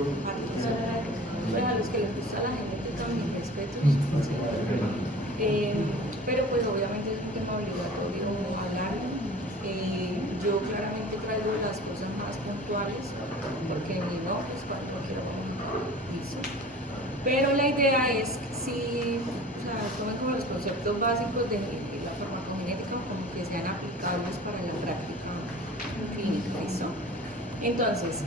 A los que les gusta la genética, mis respetos. Sí. Pero pues obviamente es un tema obligatorio hablar. Yo claramente traigo las cosas más puntuales, porque no, pues para cualquier listo. Pero la idea es que sí, o sea, tomen como los conceptos básicos de la farmacogenética como que sean aplicables para la práctica clínica, ¿listo? Entonces,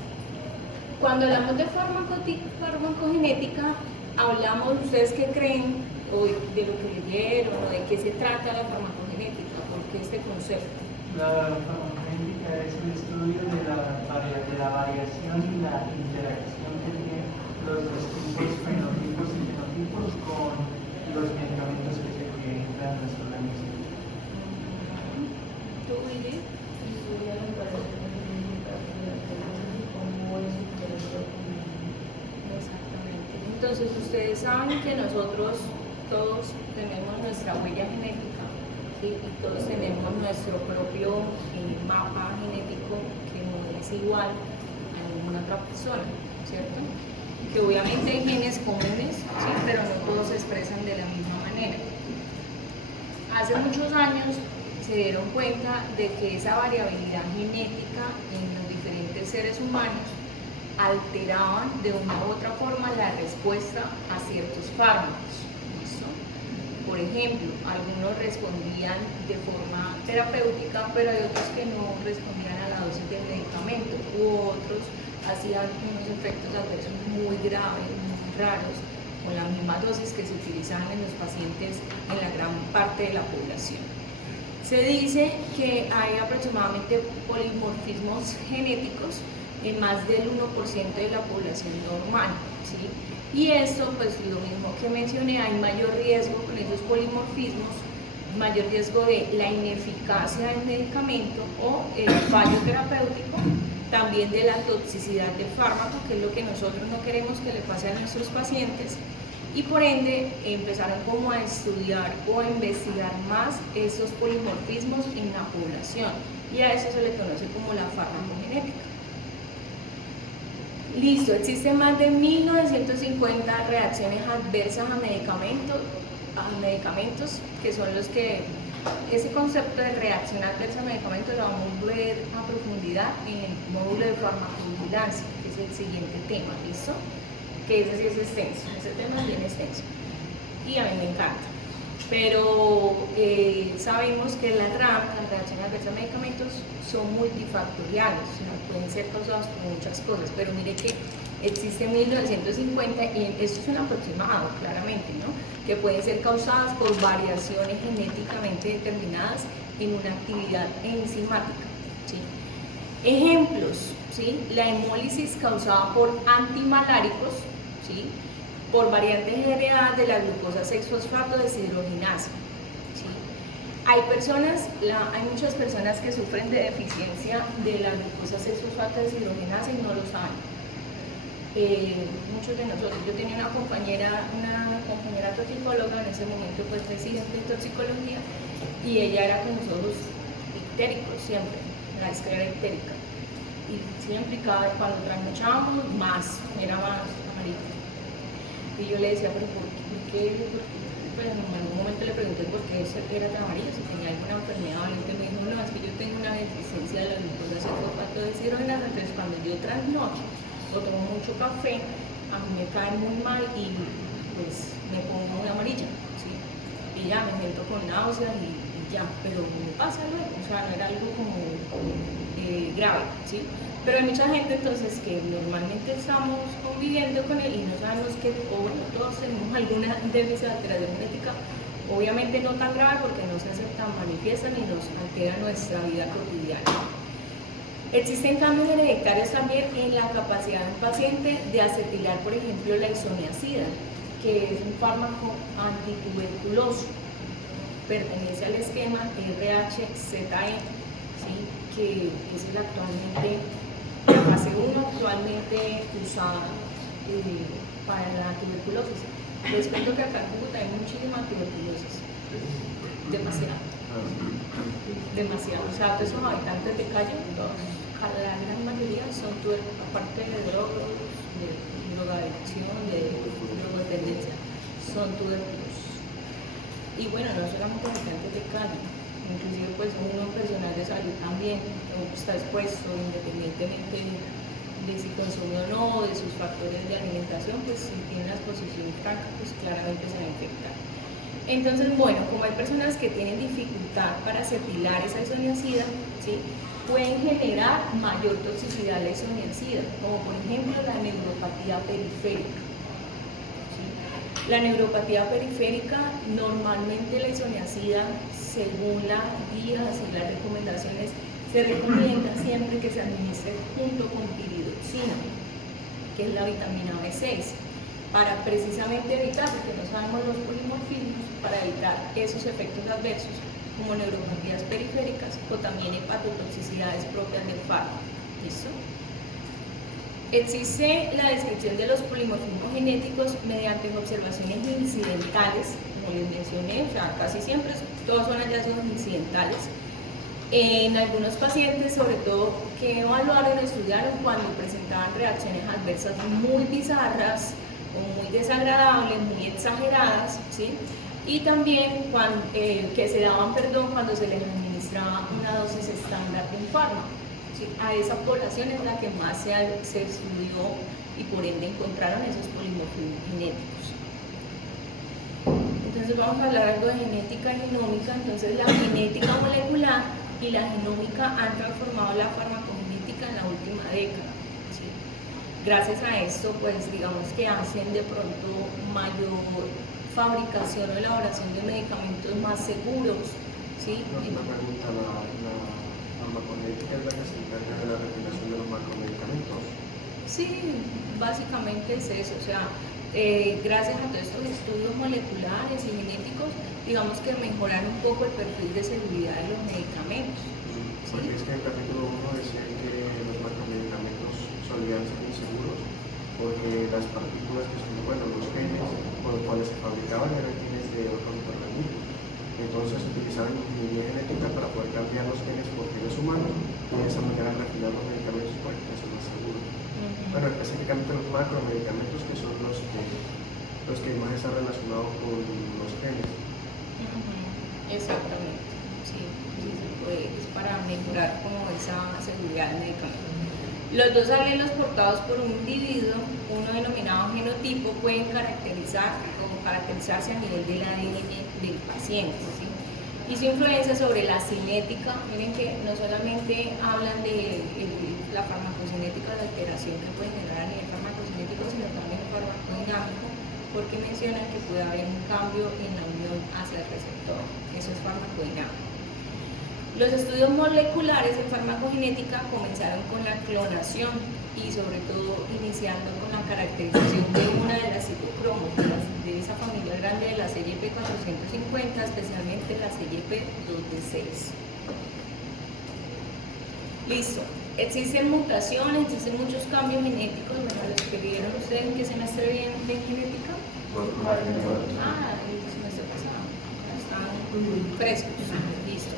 cuando hablamos de farmacogenética, hablamos, ¿ustedes qué creen? O de lo que leyeron, o de qué se trata la farmacogenética, ¿por qué este concepto? La farmacogenética es el estudio de la variación y la interacción que tienen los distintos fenotipos y genotipos con los medicamentos que se entran en nuestro organismo. ¿Tú, Willy? Exactamente. Entonces, ustedes saben que nosotros todos tenemos nuestra huella genética, ¿sí? Y todos tenemos nuestro propio mapa genético que no es igual a ninguna otra persona, ¿cierto? Que obviamente hay genes comunes, ¿sí? Pero no todos se expresan de la misma manera. Hace muchos años se dieron cuenta de que esa variabilidad genética en los diferentes seres humanos alteraban de una u otra forma la respuesta a ciertos fármacos. ¿Listo? Por ejemplo, algunos respondían de forma terapéutica, pero hay otros que no respondían a la dosis del medicamento, u otros hacían unos efectos adversos muy graves, muy raros, con la misma dosis que se utilizaban en los pacientes en la gran parte de la población. Se dice que hay aproximadamente polimorfismos genéticos en más del 1% de la población normal, ¿sí? Y esto, pues lo mismo que mencioné, hay mayor riesgo con esos polimorfismos, mayor riesgo de la ineficacia del medicamento o el fallo terapéutico, también de la toxicidad del fármaco, que es lo que nosotros no queremos que le pase a nuestros pacientes, y por ende empezaron como a estudiar o a investigar más esos polimorfismos en la población, y a eso se le conoce como la farmacogenética. Listo, existen más de 1950 reacciones adversas a medicamentos, que son los que, ese concepto de reacción adversa a medicamentos lo vamos a ver a profundidad en el módulo de farmacovigilancia, que es el siguiente tema, ¿listo? Que ese sí es extenso, ese tema es bien extenso y a mí me encanta. Pero sabemos que las reacciones adversas a medicamentos, son multifactoriales, o sea, pueden ser causadas por muchas cosas, pero mire que existe 1950 y esto es un aproximado, claramente, ¿no? Que pueden ser causadas por variaciones genéticamente determinadas en una actividad enzimática, ¿sí? Ejemplos, ¿sí? La hemólisis causada por antimaláricos, ¿sí? Por variantes heredadas de la glucosa 6-fosfato deshidrogenasa. ¿Sí? Hay muchas personas que sufren de deficiencia de la glucosa 6-fosfato deshidrogenasa y no lo saben. Muchos de nosotros, yo tenía una compañera toxicóloga, en ese momento pues residente de toxicología, y ella era con los ojos ictéricos siempre, la esclera ictérica, y siempre cuando trasnochábamos era más amarillo. Y yo le decía, pero ¿por qué? Pues en algún momento le pregunté por qué era tan amarilla, si tenía alguna enfermedad, y usted me dijo, no, es que yo tengo una deficiencia de la glucosa 6-fosfato deshidrogenasa, entonces cuando yo trasnocho o tomo mucho café, a mí me cae muy mal y pues me pongo muy amarilla, ¿sí? Y ya me siento con náuseas y ya, pero me pasa luego, o sea, no era algo como grave, ¿sí? Pero hay mucha gente entonces que normalmente estamos conviviendo con él y no sabemos que, o bueno, todos tenemos alguna déficit de alteración genética, obviamente no tan grave porque no se hace tan manifiesta ni nos altera nuestra vida cotidiana. Existen cambios hereditarios también en la capacidad del paciente de acetilar, por ejemplo, la isoniazida, que es un fármaco antituberculoso, pertenece al esquema RHZE, ¿sí? Que es el actualmente, la fase 1 actualmente usada para la tuberculosis. Les cuento que acá en Bogotá hay muchísima tuberculosis, demasiado, o sea, todos esos habitantes de calle, la gran mayoría son tuberculosos, aparte de drogas, de son tuberculosos. Y bueno, no solamente habitantes de Cali, inclusive pues uno personal de salud también está expuesto independientemente de si consume o no, de sus factores de alimentación, pues si tiene la exposición franca, pues claramente se va a infectar. Entonces, bueno, como hay personas que tienen dificultad para acetilar esa isoniazida, ¿sí?, pueden generar mayor toxicidad la isoniazida, como por ejemplo la neuropatía periférica. La neuropatía periférica, normalmente la isoniazida, según las guías y las recomendaciones, se recomienda siempre que se administre junto con piridoxina, que es la vitamina B6, para precisamente evitar, porque no sabemos los polimorfismos, para evitar esos efectos adversos como neuropatías periféricas o también hepatotoxicidades propias del fármaco. ¿Listo? Existe la descripción de los polimorfismos genéticos mediante observaciones incidentales, como les mencioné, o sea, casi siempre todos son hallazgos incidentales. En algunos pacientes, sobre todo, que evaluaron y estudiaron cuando presentaban reacciones adversas muy bizarras o muy desagradables, muy exageradas, ¿sí?, y también que se daban, cuando se les administraba una dosis estándar de un fármaco. ¿Sí? A esa población es la que más se estudió y por ende encontraron esos polimorfismos genéticos. Entonces vamos a hablar algo de genética y genómica. Entonces la genética molecular y la genómica han transformado la farmacogenética en la última década. ¿Sí? Gracias a esto, pues digamos que hacen de pronto mayor fabricación o elaboración de medicamentos más seguros. ¿Sí? Una pregunta, la farmacogenética es la que se encarga de la refinación de los macromedicamentos. Sí, básicamente es eso, o sea, gracias a todos estos estudios moleculares y genéticos, digamos que mejoran un poco el perfil de seguridad de los medicamentos. Porque ¿sí? Es que en el capítulo 1 decía que los macromedicamentos solían ser inseguros porque las partículas que son, bueno, los genes con los cuales se fabricaban eran genes de otros organismos. Entonces utilizaban ingeniería genética para poder cambiar los genes por genes humanos y de esa manera refinar los medicamentos para que sean más seguros. Bueno, específicamente los macromedicamentos, que son los que más están relacionados con los genes. Exactamente, sí, es para mejorar como esa seguridad del medicamento. Los dos alelos portados por un individuo, uno denominado genotipo, pueden caracterizarse a nivel del ADN del paciente, ¿sí? Y su influencia sobre la cinética. Miren que no solamente hablan de la farmacocinética, la alteración que puede generar a nivel farmacocinético, sino también el farmacodinámico, porque mencionan que puede haber un cambio en la unión hacia el receptor. Eso es farmacodinámico. Los estudios moleculares en farmacogenética comenzaron con la clonación y sobre todo iniciando con la caracterización de una de las citocromos, de esa familia grande de la CYP450, especialmente la CYP2D6. Listo. Existen mutaciones, existen muchos cambios genéticos. Bueno, los que vieron ustedes en qué semestre vienen de genética. El semestre pasado. Están frescos. Listo.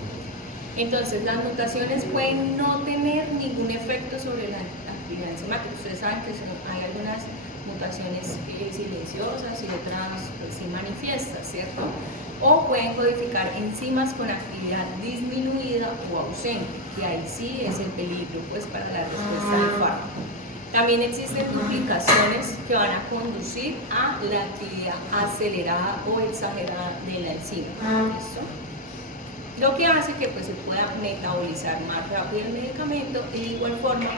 Entonces, las mutaciones pueden no tener ningún efecto sobre la actividad enzimática. Ustedes saben que hay algunas mutaciones silenciosas y otras sí manifiestas, ¿cierto? O pueden codificar enzimas con actividad disminuida o ausente, que ahí sí es el peligro pues, para la respuesta del fármaco. También existen duplicaciones que van a conducir a la actividad acelerada o exagerada de la enzima. ¿Listo? Lo que hace que pues, se pueda metabolizar más rápido el medicamento y de igual forma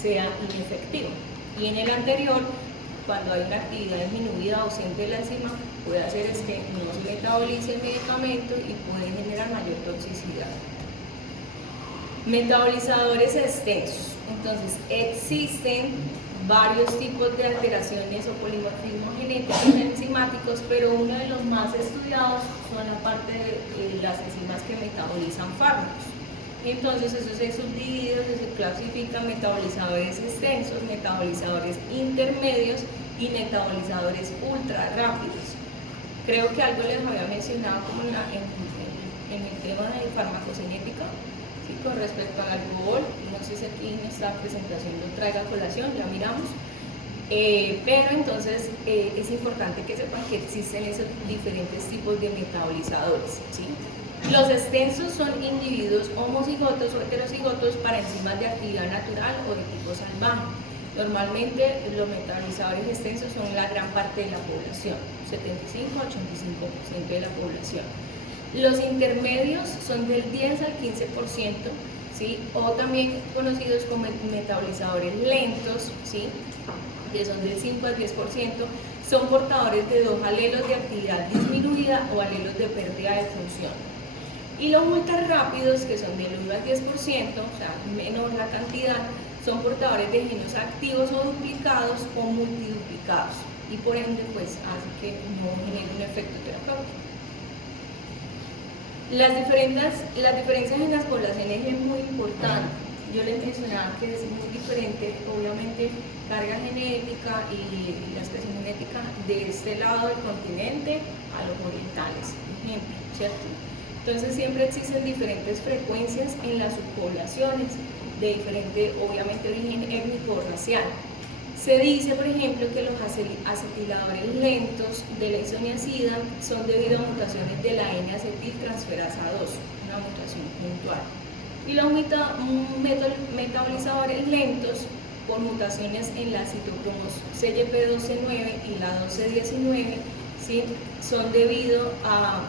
sea inefectivo. Y en el anterior, cuando hay una actividad disminuida o ausente de la enzima, puede hacer es que no se metabolice el medicamento y puede generar mayor toxicidad. Metabolizadores extensos. Entonces, existen varios tipos de alteraciones o polimorfismos genéticos enzimáticos, pero uno de los más estudiados son la parte de las enzimas que metabolizan fármacos. Entonces eso se subdivide, se clasifican metabolizadores extensos, metabolizadores intermedios y metabolizadores ultra rápidos. Creo que algo les había mencionado como en el tema de farmacocinética, ¿sí? Con respecto al alcohol, no sé si aquí en esta presentación lo traiga a colación, ya miramos. Pero entonces es importante que sepan que existen esos diferentes tipos de metabolizadores, ¿sí? Los extensos son individuos homocigotos o heterocigotos para enzimas de actividad natural o de tipo salvaje. Normalmente los metabolizadores extensos son la gran parte de la población, 75-85% de la población. Los intermedios son del 10 al 15%, ¿sí? O también conocidos como metabolizadores lentos, ¿sí? Que son del 5 al 10%, son portadores de 2 alelos de actividad disminuida o alelos de pérdida de función. Y los ultra rápidos, que son del 1 al 10%, o sea, menor la cantidad, son portadores de genes activos o duplicados o multiduplicados, y por ende, pues, hace que no genere un efecto terapéutico. Las diferencias en las poblaciones es muy importante. Yo les mencionaba que es muy diferente, obviamente, carga genética y la expresión genética de este lado del continente a los orientales, por ejemplo, ¿cierto? Entonces siempre existen diferentes frecuencias en las subpoblaciones de diferente, obviamente, origen étnico o racial. Se dice, por ejemplo, que los acetiladores lentos de la isoniazida son debido a mutaciones de la N-acetiltransferasa 2, una mutación puntual. Y los metabolizadores lentos por mutaciones en las citocromos CYP12-9 y la 12-19, ¿sí? Son debido a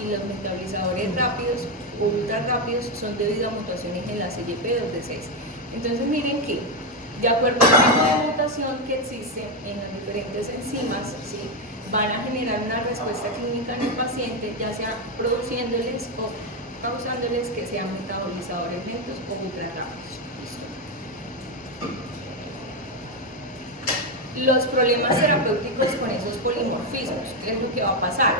y los metabolizadores rápidos o ultra rápidos son debido a mutaciones en la CYP2D6. Entonces miren que de acuerdo al tipo de mutación que existe en las diferentes enzimas, ¿sí? Van a generar una respuesta clínica en el paciente, ya sea produciéndoles o causándoles que sean metabolizadores lentos o ultra rápidos. Los problemas terapéuticos con esos polimorfismos, ¿qué es lo que va a pasar?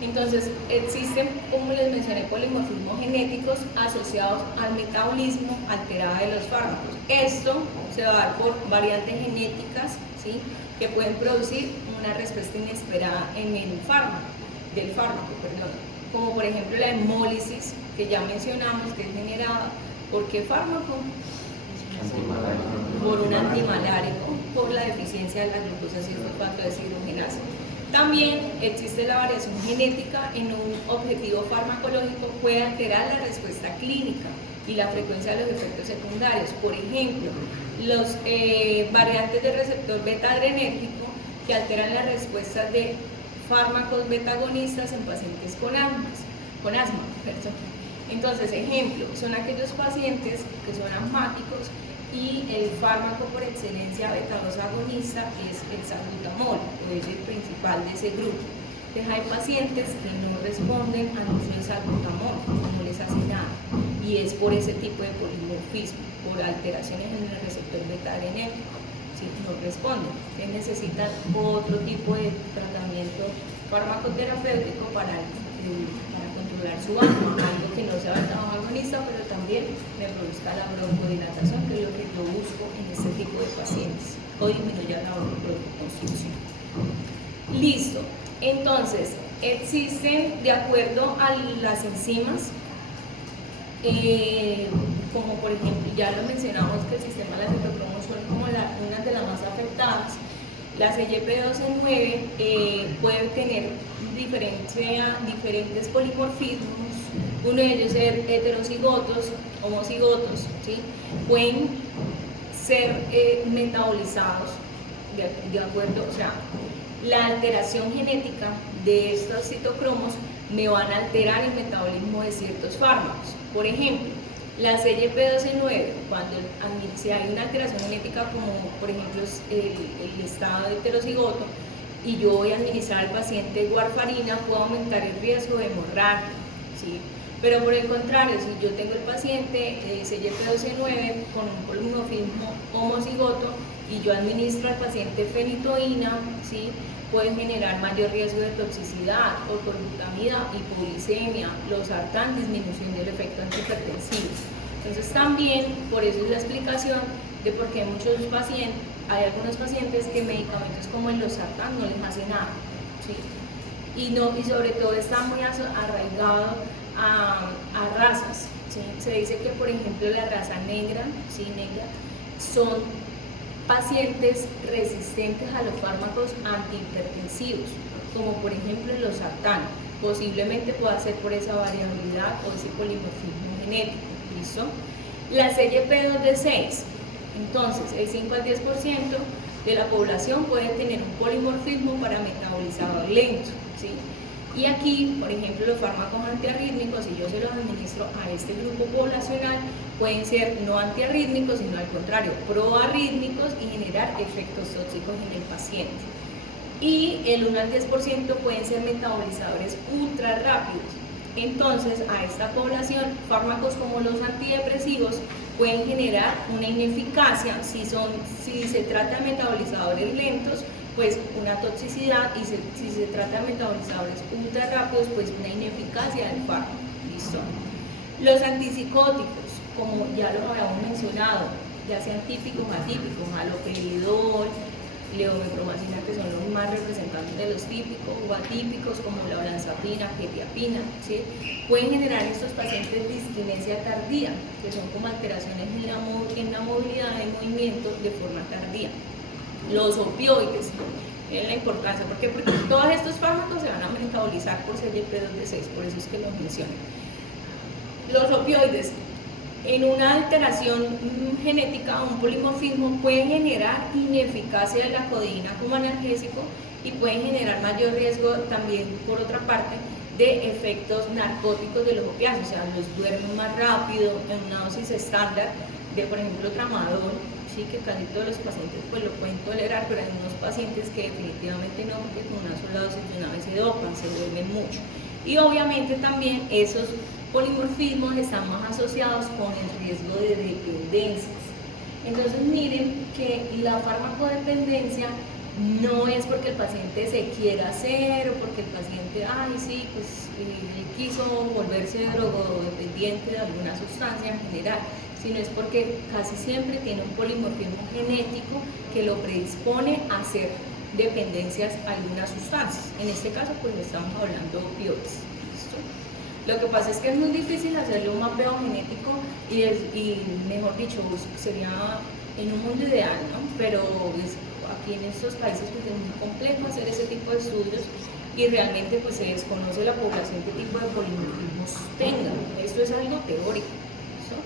Entonces, existen, como les mencioné, polimorfismos genéticos asociados al metabolismo alterado de los fármacos. Esto se va a dar por variantes genéticas, ¿sí? Que pueden producir una respuesta inesperada en el fármaco, como por ejemplo la hemólisis, que ya mencionamos, que es generada ¿por qué fármaco? Por un antimalárico, por la deficiencia de la glucosa 6-fosfato deshidrogenasa. También existe la variación genética en un objetivo farmacológico, puede alterar la respuesta clínica y la frecuencia de los efectos secundarios. Por ejemplo, los variantes del receptor beta-adrenérgico que alteran las respuestas de fármacos beta-agonistas en pacientes con asma. Entonces, ejemplo, son aquellos pacientes que son asmáticos y el fármaco por excelencia beta-2 agonista es el salbutamol, o es el principal de ese grupo. Entonces hay pacientes que no responden al uso del salbutamol, no les hace nada, y es por ese tipo de polimorfismo, por alteraciones en el receptor beta-adrenérgico, ¿sí? No responden. Entonces necesitan otro tipo de tratamiento farmacoterapéutico para controlar su asma, algo que no sea beta-2 agonista, pero también me produzca la broncodilatación, que es lo que yo busco en este tipo de pacientes, o disminuya la broncoconstricción. Listo. Entonces, existen, de acuerdo a las enzimas, como por ejemplo, ya lo mencionamos, que el sistema de las citocromos son como una de las más afectadas. La CYP12-9 puede tener diferentes polimorfismos, uno de ellos ser heterocigotos, homocigotos, ¿sí? Pueden ser metabolizados de acuerdo, o sea, la alteración genética de estos citocromos me van a alterar el metabolismo de ciertos fármacos. Por ejemplo, la CYP12-9, cuando si hay una alteración genética como por ejemplo el estado de heterocigoto, y yo voy a administrar al paciente warfarina, puedo aumentar el riesgo de hemorragia, ¿sí? Pero por el contrario, si yo tengo el paciente CYP12-9 con un polimorfismo homocigoto y yo administro al paciente fenitoína, ¿sí? Puede generar mayor riesgo de toxicidad, ortorbutamida, hipoglicemia, losartán, disminución del efecto antihipertensivo. Entonces también, por eso es la explicación de por qué hay algunos pacientes que medicamentos como el losartán no les hace nada, ¿sí? Y sobre todo está muy arraigado a razas, ¿sí? Se dice que por ejemplo la raza negra, ¿sí? Negra, son pacientes resistentes a los fármacos antihipertensivos, como por ejemplo el losartán. Posiblemente pueda ser por esa variabilidad o ese polimorfismo genético. ¿Listo? La CYP2D6, entonces el 5 al 10% de la población puede tener un polimorfismo para metabolizador lento, ¿sí? Y aquí, por ejemplo, los fármacos antiarrítmicos, si yo se los administro a este grupo poblacional, pueden ser no antiarrítmicos, sino al contrario, proarrítmicos y generar efectos tóxicos en el paciente. Y el 1 al 10% pueden ser metabolizadores ultra rápidos. Entonces, a esta población, fármacos como los antidepresivos pueden generar una ineficacia. Si se trata de metabolizadores lentos, pues una toxicidad, y si se trata de metabolizadores ultra rápidos, pues una ineficacia del fármaco. ¿Listo? Los antipsicóticos, como ya lo habíamos mencionado, ya sean típicos o atípicos, haloperidol, levomepromacina, que son los más representantes de los típicos o atípicos, como la olanzapina, quetiapina, ¿sí? Pueden generar en estos pacientes disquinesia tardía, que son como alteraciones en la movilidad de movimiento de forma tardía. Los opioides, miren la importancia, ¿por qué? Porque todos estos fármacos se van a metabolizar por CYP2D6, por eso es que los menciono. Los opioides, en una alteración genética o un polimorfismo, pueden generar ineficacia de la codeína como analgésico y pueden generar mayor riesgo también, por otra parte, de efectos narcóticos de los opiáceos, o sea, los duermen más rápido en una dosis estándar de, por ejemplo, tramadol, sí, que casi todos los pacientes pues lo pueden tolerar, pero hay unos pacientes que definitivamente no, porque con una sola dosis de una vez se dopan, se duermen mucho. Y obviamente también esos polimorfismos están más asociados con el riesgo de dependencias. Entonces miren que la farmacodependencia no es porque el paciente se quiera hacer o porque el paciente, ay sí, pues quiso volverse drogodependiente de alguna sustancia en general, sino es porque casi siempre tiene un polimorfismo genético que lo predispone a hacer dependencias a algunas sustancias. En este caso pues estamos hablando de opioides. Lo que pasa es que es muy difícil hacerle un mapeo genético y mejor dicho, sería en un mundo ideal, ¿no? Pero aquí en estos países pues es muy complejo hacer ese tipo de estudios y realmente pues se desconoce la población qué tipo de polimorfismos tenga. Esto es algo teórico, ¿no?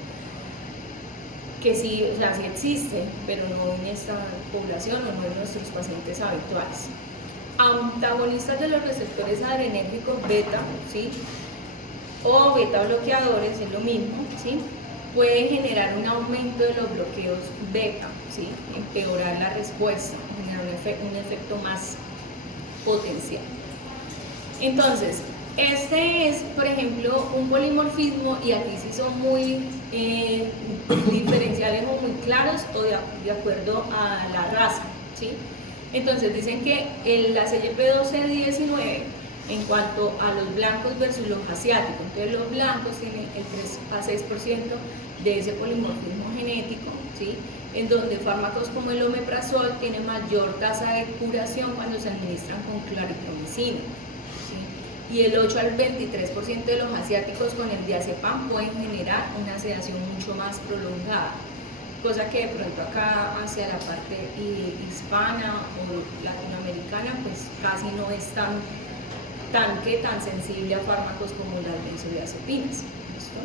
Que sí, o sea, sí existe, pero no en esta población o no en nuestros pacientes habituales. Antagonistas de los receptores adrenérgicos beta, ¿sí? O beta bloqueadores, es lo mismo, ¿sí? Puede generar un aumento de los bloqueos beta, ¿sí? Empeorar la respuesta, generar un efecto más potencial. Entonces, este es, por ejemplo, un polimorfismo, y aquí sí son muy diferenciales o muy claros o de acuerdo a la raza, ¿sí? Entonces dicen que la CYP2C19 en cuanto a los blancos versus los asiáticos, entonces los blancos tienen el 3 a 6% de ese polimorfismo genético, ¿sí? En donde fármacos como el omeprazol tienen mayor tasa de curación cuando se administran con claritromicina, ¿sí? Y el 8 al 23% de los asiáticos con el diazepam pueden generar una sedación mucho más prolongada, cosa que de pronto acá hacia la parte hispana o latinoamericana pues casi no es tan sensible a fármacos como las benzodiazepinas. ¿Listo?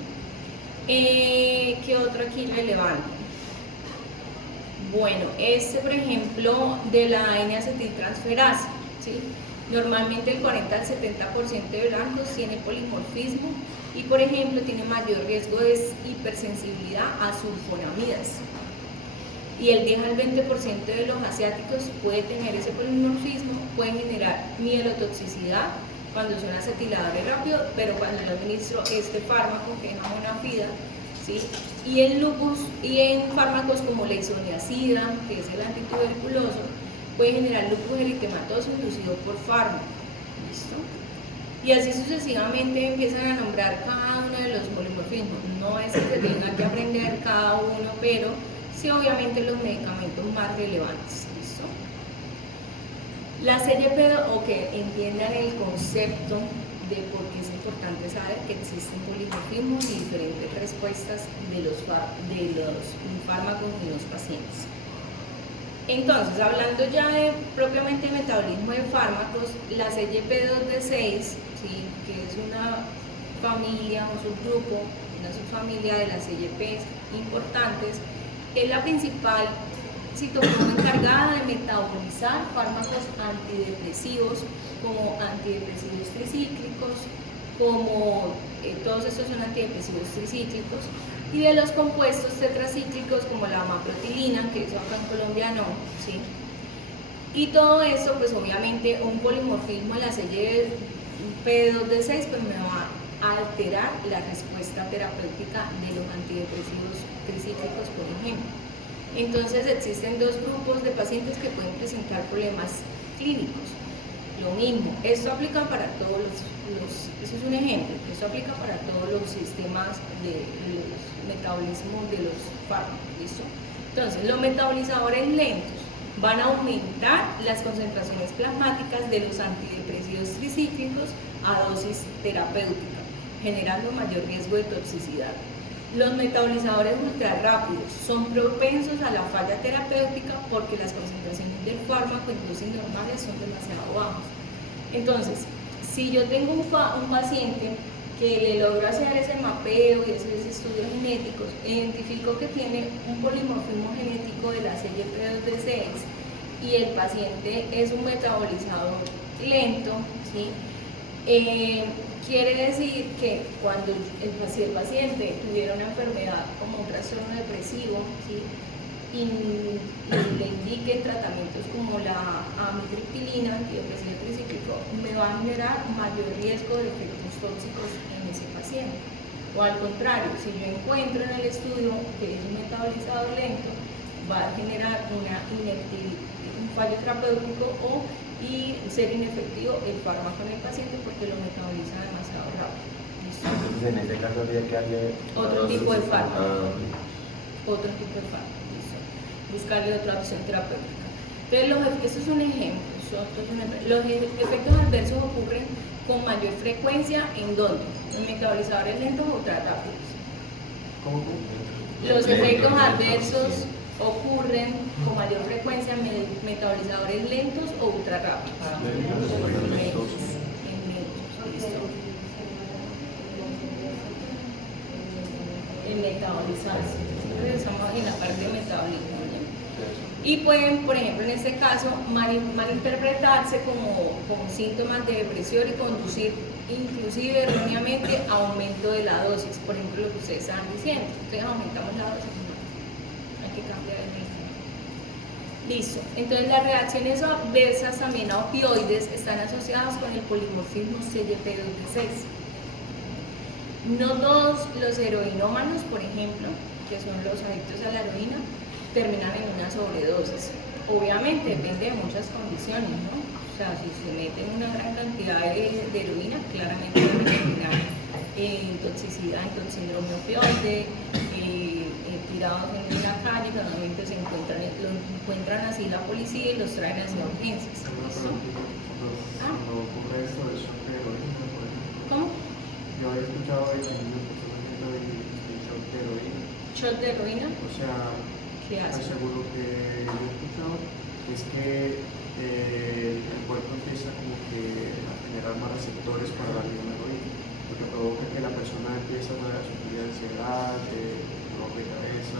¿Qué otro aquí relevante? Bueno, por ejemplo, de la N-acetiltransferasa, ¿sí? Normalmente el 40 al 70% de blancos tiene polimorfismo y, por ejemplo, tiene mayor riesgo de hipersensibilidad a sulfonamidas. Y el 10 al 20% de los asiáticos puede tener ese polimorfismo, puede generar mielotoxicidad cuando son acetiladores rápidos, pero cuando yo administro este fármaco que es amonafida, ¿sí? Y en lupus y en fármacos como la isoniazida, que es el antituberculoso, puede generar lupus eritematoso inducido por fármaco. ¿Listo? Y así sucesivamente empiezan a nombrar cada uno de los polimorfismos. No es que se tenga que aprender cada uno, pero sí obviamente los medicamentos más relevantes. ¿Listo? La CYP2, o que entiendan el concepto de por qué es importante saber que existen polimorfismos y diferentes respuestas de los fármacos en los pacientes. Entonces, hablando ya de propiamente de metabolismo de fármacos, la CYP2D6, ¿sí? Que es una familia o subgrupo, una subfamilia de las CYPs importantes, es la principal citocromo encargada de metabolizar fármacos antidepresivos como antidepresivos tricíclicos, como todos estos son antidepresivos tricíclicos, y de los compuestos tetracíclicos como la amaprotilina, que eso acá en Colombia no, ¿sí? Y todo esto, pues obviamente un polimorfismo en la CYP2D6 pues me va a alterar la respuesta terapéutica de los antidepresivos tricíclicos, por ejemplo. Entonces existen dos grupos de pacientes que pueden presentar problemas clínicos. Lo mismo, esto aplica para todos eso es un ejemplo, esto aplica para todos los sistemas de los metabolismos de los fármacos, ¿listo? Entonces, los metabolizadores lentos van a aumentar las concentraciones plasmáticas de los antidepresivos tricíclicos a dosis terapéutica, generando mayor riesgo de toxicidad. Los metabolizadores ultra rápidos son propensos a la falla terapéutica porque las concentraciones del fármaco en dosis normales son demasiado bajas. Entonces, si yo tengo un paciente que le logro hacer ese mapeo y esos estudios genéticos, identifico que tiene un polimorfismo genético de la CYP2D6 y el paciente es un metabolizador lento, ¿sí? Quiere decir que cuando si el paciente tuviera una enfermedad como un trastorno depresivo, ¿sí? y le indique tratamientos como la amitriptilina, antidepresivo tricíclico, me va a generar mayor riesgo de efectos tóxicos en ese paciente. O al contrario, si yo encuentro en el estudio que es un metabolizador lento, va a generar una inefectividad, un fallo terapéutico y ser inefectivo el fármaco en el paciente porque lo metaboliza demasiado rápido. ¿Listo? Entonces, en este caso habría que darle otro tipo de fármaco. Otro tipo de fármaco. ¿Listo? Buscarle otra opción terapéutica. Entonces, esto es un ejemplo. Los efectos adversos ocurren con mayor frecuencia ¿en dónde? En metabolizadores lentos o ultra rápidos. ¿Cómo? Los efectos adversos ocurren con mayor frecuencia en metabolizadores lentos o ultra rápidos. Lentos. Listo. En metabolizarse. Entonces estamos en la parte de metabolismo. Y pueden, por ejemplo, en este caso, malinterpretarse como síntomas de depresión y conducir inclusive erróneamente a aumento de la dosis. Por ejemplo, lo que ustedes estaban diciendo, entonces aumentamos la dosis, no, hay que cambiar el medicamento. Listo, entonces las reacciones adversas también a opioides están asociadas con el polimorfismo CYP2D6. No todos los heroinómanos, por ejemplo, que son los adictos a la heroína, terminan en una sobredosis. Obviamente depende de muchas condiciones, ¿no? O sea, si se meten una gran cantidad de heroína, claramente van a terminar en toxicidad, en síndrome opioide, tirados en la calle, normalmente lo encuentran así la policía y los traen hacia urgencias. ¿Listo? Cuando ocurre esto del shock de heroína, por ejemplo. ¿Cómo? Yo había escuchado de que niños personalmente del shock de heroína. ¿Shot de heroína? O sea, ¿Qué hace? según lo que yo he escuchado, es que el cuerpo empieza como que a generar más receptores para la misma heroína, lo que provoca que la persona empieza a sufrir ansiedad, dolor de cabeza,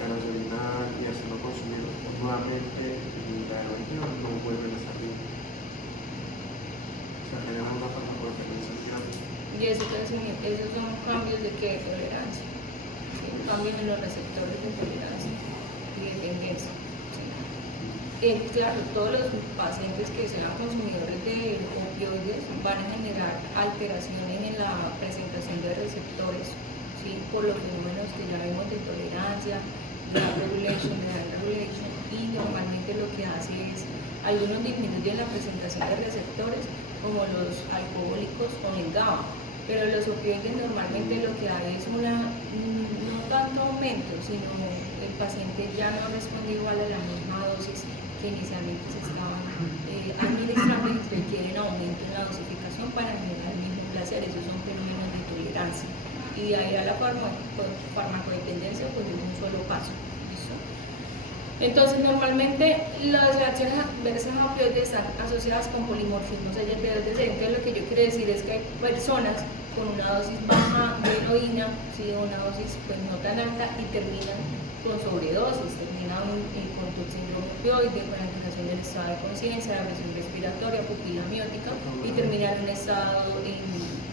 ganas de orinar y hasta no consumir nuevamente la heroína no vuelven a salir. O sea, generan una farmacodependencia muy grande. Y esos son cambios de qué? Tolerancia. ¿Sí? Cambios en los receptores de tolerancia y dependencia. ¿Sí? Claro, todos los pacientes que sean consumidores de opioides van a generar alteraciones en la presentación de receptores, ¿sí? Por los fenómenos que ya vimos de tolerancia, de regulation, y normalmente lo que hace es, algunos disminuyen la presentación de receptores como los alcohólicos o el GABA, pero los opioides normalmente lo que hay es no tanto aumento, sino el paciente ya no responde igual a la misma dosis que inicialmente se estaban administrando y requieren aumento en la dosificación para generar el mismo placer. Esos son fenómenos de tolerancia. Y de ahí a la farmacodependencia, pues es un solo paso. ¿Listo? Entonces, normalmente las reacciones adversas a opioides están asociadas con polimorfismos LP2DC. Entonces, lo que yo quiero decir es que hay personas con una dosis baja de heroína, ¿sí? Una dosis pues no tan alta, y terminan con sobredosis, terminan con síndrome opioide, con alteración del estado de conciencia, la presión respiratoria, pupila miótica, y terminan en un estado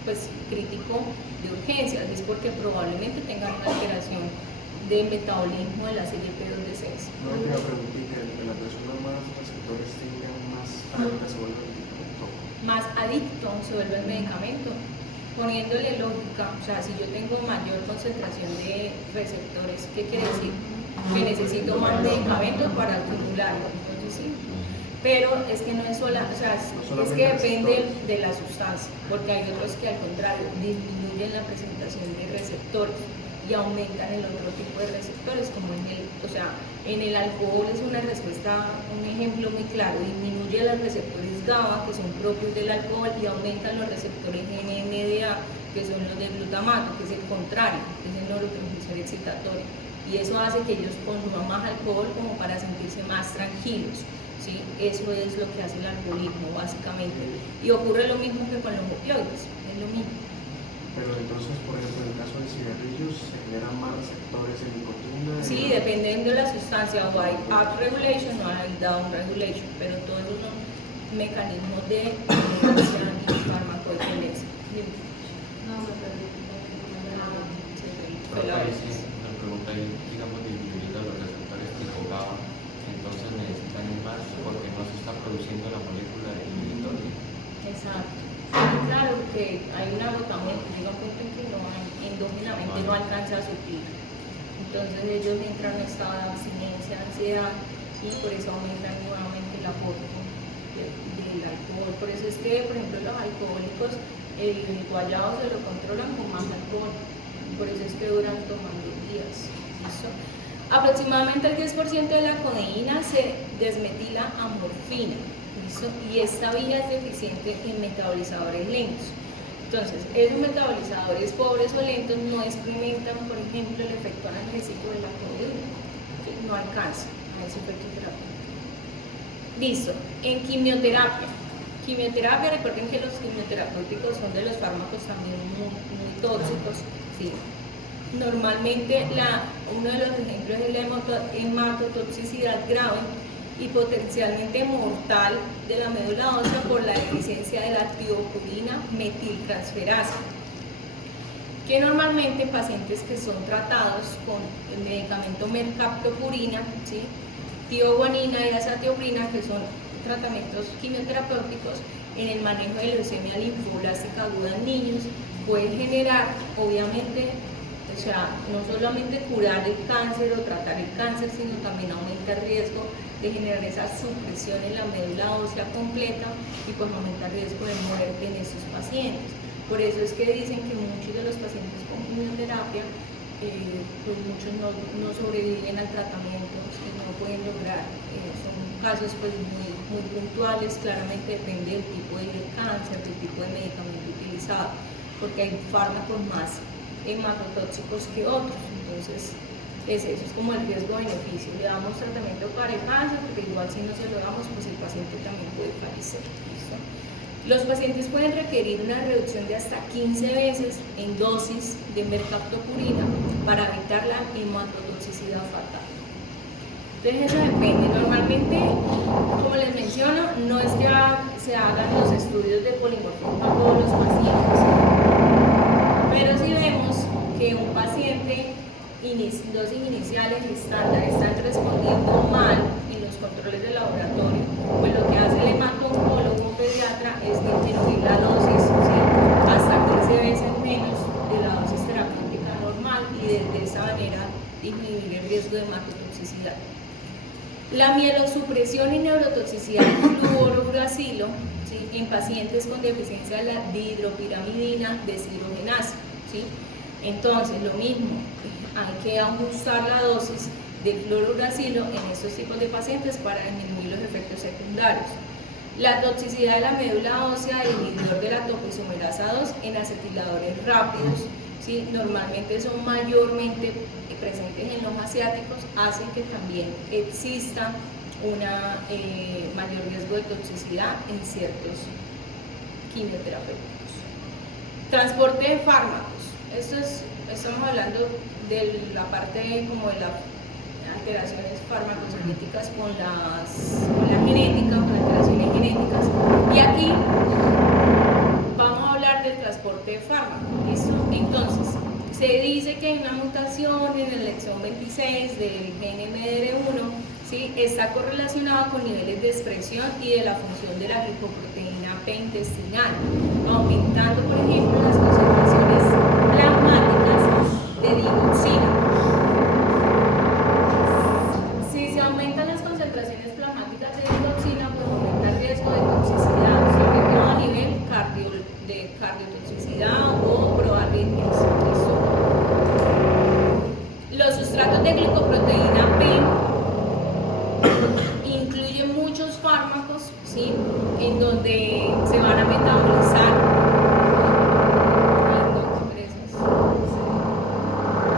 pues, crítico de urgencias. Es porque probablemente tengan una alteración de metabolismo de la CYP2D6. No, una preguntita, que la persona más receptores tenga más alta se vuelve el medicamento. Más adicto se vuelve el medicamento. Poniéndole lógica, o sea, si yo tengo mayor concentración de receptores, ¿qué quiere decir? Que necesito más medicamentos para acumularlo. Entonces sí. Pero es que no es sola, o sea, es que depende de la sustancia, porque hay otros que al contrario disminuyen la presentación de receptores y aumentan el otro tipo de receptores, como en el alcohol es una respuesta, un ejemplo muy claro, disminuye los receptores GABA, que son propios del alcohol, y aumentan los receptores NMDA, que son los del glutamato, que es el contrario, que es el neurotransmisor excitatorio, y eso hace que ellos consuman más alcohol como para sentirse más tranquilos, ¿sí? Eso es lo que hace el alcoholismo, básicamente, y ocurre lo mismo que con los opioides, es lo mismo. Pero entonces, por ejemplo, en el caso de cigarrillos, ¿se generan más receptores de nicotina? Sí, dependiendo de la sustancia, o hay up regulation o hay down regulation, pero todos esos son mecanismos de dependencia y farmacodependencia. No, me perdí. Pero ahí sí, nos pregunta ahí, digamos, disminuyendo los receptores tipo GABA, entonces necesitan más porque no se está produciendo la molécula inhibitoria. Exacto. Claro que hay un agotamiento, llega un punto en que endógenamente no alcanza a suplir. Entonces ellos entran en un estado de abstinencia, ansiedad, y por eso aumentan nuevamente el aporte del alcohol. Por eso es que, por ejemplo, los alcohólicos, el guayabo se lo controlan con más alcohol. Por eso es que duran tomando días. ¿Listo? Aproximadamente el 10% de la codeína se desmetila a morfina. ¿Listo? Y esta vía es deficiente en metabolizadores lentos. Entonces, esos metabolizadores pobres o lentos no experimentan, por ejemplo, el efecto analgésico de la codeína. ¿Sí? No alcanza a ese efecto terapéutico. Listo. En quimioterapia. Quimioterapia, recuerden que los quimioterapéuticos son de los fármacos también muy tóxicos. ¿Sí? Normalmente, uno de los ejemplos es la hematotoxicidad grave y potencialmente mortal de la médula ósea por la deficiencia de la tiopurina metiltransferasa, que normalmente en pacientes que son tratados con el medicamento mercaptopurina, ¿sí? Tioguanina y azatioprina, que son tratamientos quimioterapéuticos en el manejo de leucemia linfoblástica aguda en niños, puede generar, obviamente, o sea, no solamente curar el cáncer o tratar el cáncer, sino también aumenta el riesgo de generar esa supresión en la médula ósea completa y pues aumenta el riesgo de muerte en estos pacientes. Por eso es que dicen que muchos de los pacientes con quimioterapia, pues muchos no sobreviven al tratamiento, no pueden lograr. Son casos pues muy puntuales, claramente depende del tipo de cáncer, del tipo de medicamento utilizado, porque hay fármacos más hematotóxicos que otros. Entonces, eso es como el riesgo-beneficio. Le damos tratamiento para el cáncer, porque igual si no se lo damos, pues el paciente también puede fallecer. ¿Listo? Los pacientes pueden requerir una reducción de hasta 15 veces en dosis de mercaptopurina para evitar la hematotoxicidad fatal. Entonces eso depende. Normalmente, como les menciono, no es que se hagan los estudios de polimorfismo a todos los pacientes, pero si vemos que un paciente dosis iniciales estándar están respondiendo mal en los controles de laboratorio, pues lo que hace el hemato-oncólogo pediatra es disminuir la dosis, ¿sí? Hasta 15 veces menos de la dosis terapéutica normal, y de esa manera disminuir el riesgo de hematotoxicidad. La mielosupresión y neurotoxicidad del fluorouracilo, ¿sí? En pacientes con deficiencia de la dihidropirimidina deshidrogenasa, ¿sí? Entonces, lo mismo, hay que ajustar la dosis de fluorouracilo en estos tipos de pacientes para disminuir los efectos secundarios. La toxicidad de la médula ósea y el inhibidor de la topoisomerasa 2 en acetiladores rápidos, ¿sí? Normalmente son mayormente presentes en los asiáticos, hacen que también exista un mayor riesgo de toxicidad en ciertos quimioterapéuticos. Transporte de fármacos. Estamos hablando de la parte como de las alteraciones farmacogenéticas con la genética, con alteraciones genéticas. Y aquí vamos a hablar del transporte de fármacos. ¿Listo? Entonces, se dice que hay una mutación en el exón 26 del gen MDR1, ¿sí? Está correlacionado con niveles de expresión y de la función de la glicoproteína P intestinal, aumentando, por ejemplo, las concentraciones plasmáticas de digoxina. Si se aumentan las concentraciones plasmáticas de digoxina, pues aumenta el riesgo de toxicidad, sobre todo a nivel de cardiotoxicidad o proarritmias. Los sustratos de glicoproteína P incluyen muchos fármacos, ¿sí? En donde se van a metabolizar.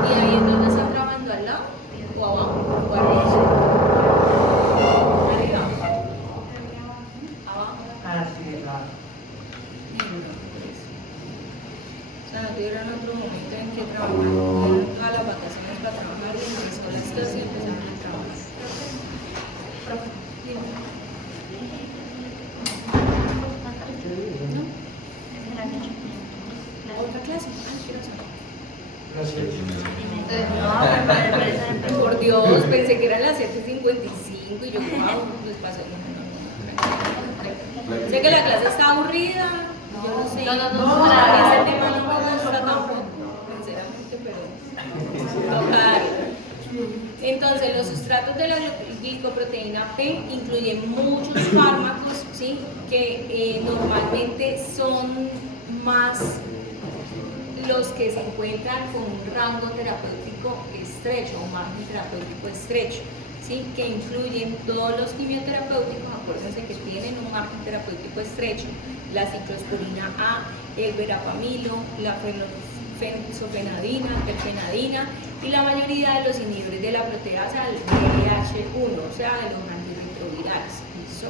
Y ahí en donde están trabajando al lado o abajo o arriba. Arriba. Abajo. Ah, sí, la. O sea, no tuvieron otro momento en que trabajar, tuvieron todas las vacaciones para trabajar y en la escuela y empezaron a trabajar. Profe, dime. ¿No? ¿Otra clase? Ah, quiero saber. Por Dios, pensé que eran las 7:55 y yo, wow, pues pasó. No. Sé que la clase está aburrida, yo no sé. No, ese tema no me gusta tampoco, sinceramente, pero tocar. Entonces, los sustratos de la glicoproteína P incluyen muchos fármacos, ¿sí? Que normalmente son más los que se encuentran con un rango terapéutico estrecho, un margen terapéutico estrecho, ¿sí? Que incluyen todos los quimioterapéuticos, acuérdense que tienen un margen terapéutico estrecho, la ciclosporina A, el verapamilo, la fensofenadina, terfenadina y la mayoría de los inhibidores de la proteasa del BDH1, o sea, de los antirretrovirales. ¿Listo?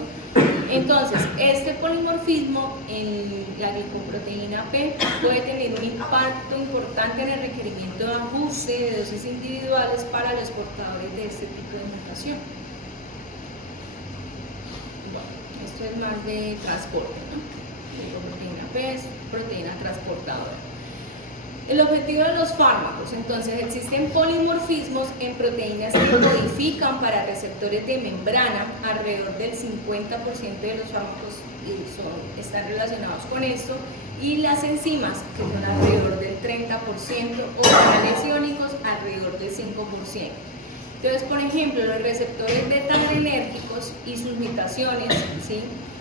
Entonces, este polimorfismo en la glicoproteína P puede tener un impacto importante en el requerimiento de ajuste de dosis individuales para los portadores de este tipo de mutación. Bueno, esto es más de transporte, ¿no? Glicoproteína P es proteína transportadora. El objetivo de los fármacos, entonces, existen polimorfismos en proteínas que codifican para receptores de membrana, alrededor del 50% de los fármacos están relacionados con esto, y las enzimas, que son alrededor del 30%, o canales iónicos, alrededor del 5%. Entonces, por ejemplo, los receptores beta-adrenérgicos y sus mutaciones, ¿sí?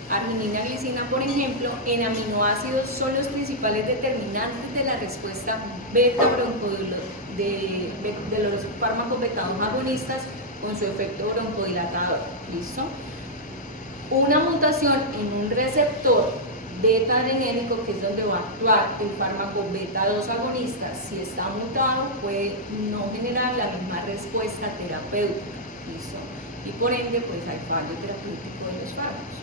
Arginina, glicina, por ejemplo, en aminoácidos son los principales determinantes de la respuesta beta de los fármacos beta-2 agonistas con su efecto broncodilatador. ¿Listo? Una mutación en un receptor beta-adrenérgico, que es donde va a actuar el fármaco beta-2 agonista, si está mutado, puede no generar la misma respuesta terapéutica. ¿Listo? Y por ende, pues hay fallo terapéutico en los fármacos.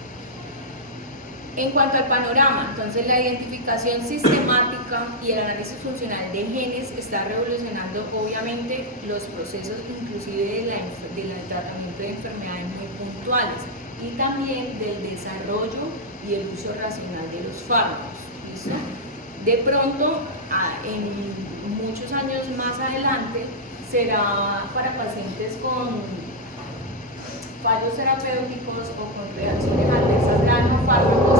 En cuanto al panorama, entonces la identificación sistemática y el análisis funcional de genes está revolucionando obviamente los procesos inclusive del tratamiento de enfermedades muy puntuales y también del desarrollo y el uso racional de los fármacos. ¿Listo? De pronto, en muchos años más adelante, será para pacientes con fallos terapéuticos o con reacciones adversas graves a fármacos,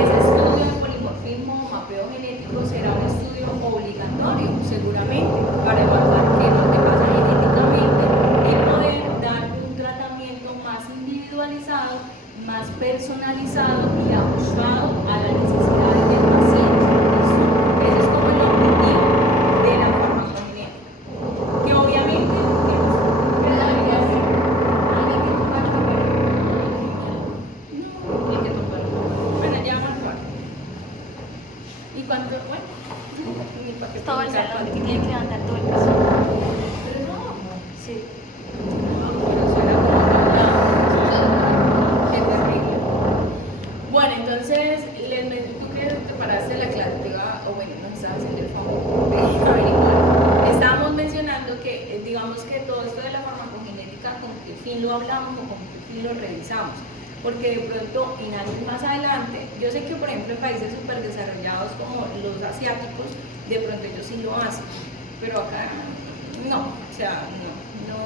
ese estudio de polimorfismo o mapeo genético será un estudio obligatorio, seguramente, para evaluar qué es lo que pasa genéticamente y poder dar un tratamiento más individualizado, más personalizado y ajustado a las necesidades del paciente. Ese es como el objetivo de la farmacogenética, que obviamente ¿y cuánto? Bueno, ni para qué todo el salón, que tiene que levantar todo el piso. Pero no, Sí. pero suena como una... Qué terrible. Bueno, entonces, tú que te paraste la clase, o bueno, nos estabas haciendo el favor de averiguar. Estábamos mencionando que, digamos que todo esto de la farmacogenética, con qué fin lo hablamos o con qué fin lo revisamos. Porque de pronto, en años más adelante, yo sé que, por ejemplo, en países súper desarrollados como los asiáticos, de pronto ellos sí lo hacen, pero acá no, o sea, no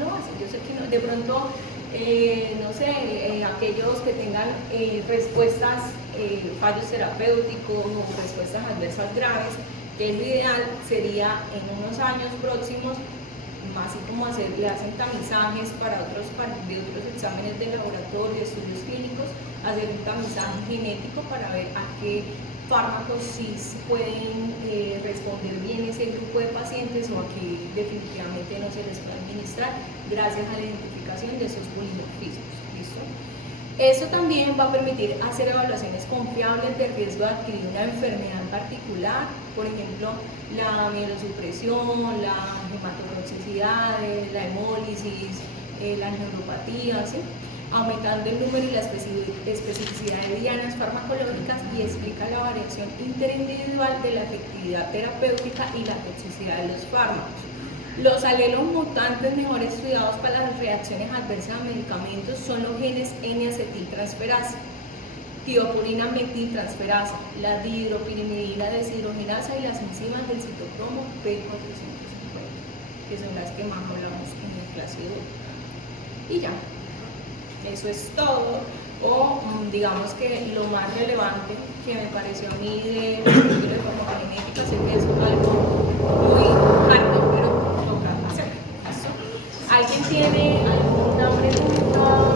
lo hacen. Yo sé que no, de pronto, no sé, aquellos que tengan respuestas, fallos terapéuticos o respuestas adversas graves, que es lo ideal, sería en unos años próximos, así como le hacen tamizajes de otros exámenes de laboratorio, estudios clínicos, hacer un tamizaje genético para ver a qué fármacos sí pueden responder bien ese grupo de pacientes o a que definitivamente no se les puede administrar gracias a la identificación de esos polimorfismos. ¿Listo? Eso también va a permitir hacer evaluaciones confiables del riesgo de adquirir una enfermedad en particular, por ejemplo, la mielosupresión, la hematotoxicidad, la hemólisis, la neuropatía, ¿sí? Aumentando el número y la especificidad de dianas farmacológicas y explica la variación interindividual de la efectividad terapéutica y la toxicidad de los fármacos. Los alelos mutantes mejor estudiados para las reacciones adversas a medicamentos son los genes N-acetiltransferasa, tiopurina metiltransferasa, la dihidropirimidina deshidrogenasa y las enzimas del citocromo P450, que son las que más hablamos en la clase de hoy. Y ya, eso es todo. O digamos que lo más relevante que me pareció a mí de estudio de farmacogenética, sé que es algo muy hardcore, pero toca hacer. ¿Listo? ¿Alguien tiene alguna pregunta?